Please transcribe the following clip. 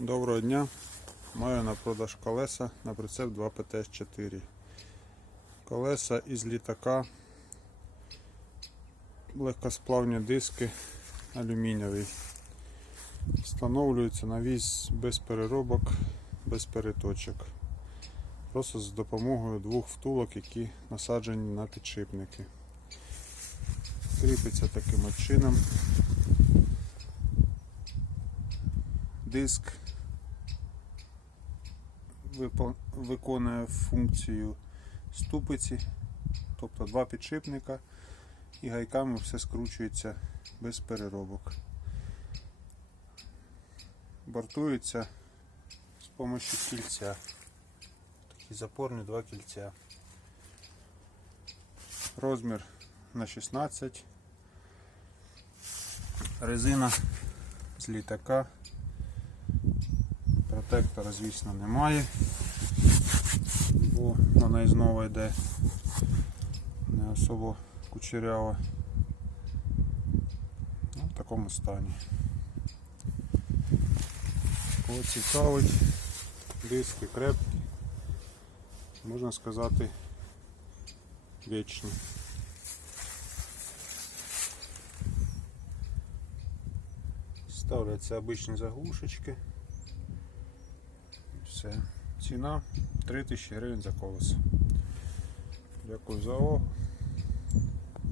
Доброго дня. Маю на продаж колеса на прицеп 2 ПТС-4. Колеса із літака, легкосплавні диски, алюмінієві. Встановлюються на віз без переробок, без переточок. Просто з допомогою двох втулок, які насаджені на підшипники. Кріпиться таким чином. Диск виконує функцію ступиці, тобто два підшипника і гайками все скручується без переробок. Бортується з допомогою кільця. Такі запорні два кільця. Розмір на 16. Резина з літака. Протектора, звісно, немає, бо вона і знову йде не особо кучерява. Ну, в такому стані. Кого цікавить, диски крепкі, можна сказати, вічні. Ставляться обичні заглушечки. Все. Ціна 3000 гривень за колесо. Дякую за увагу.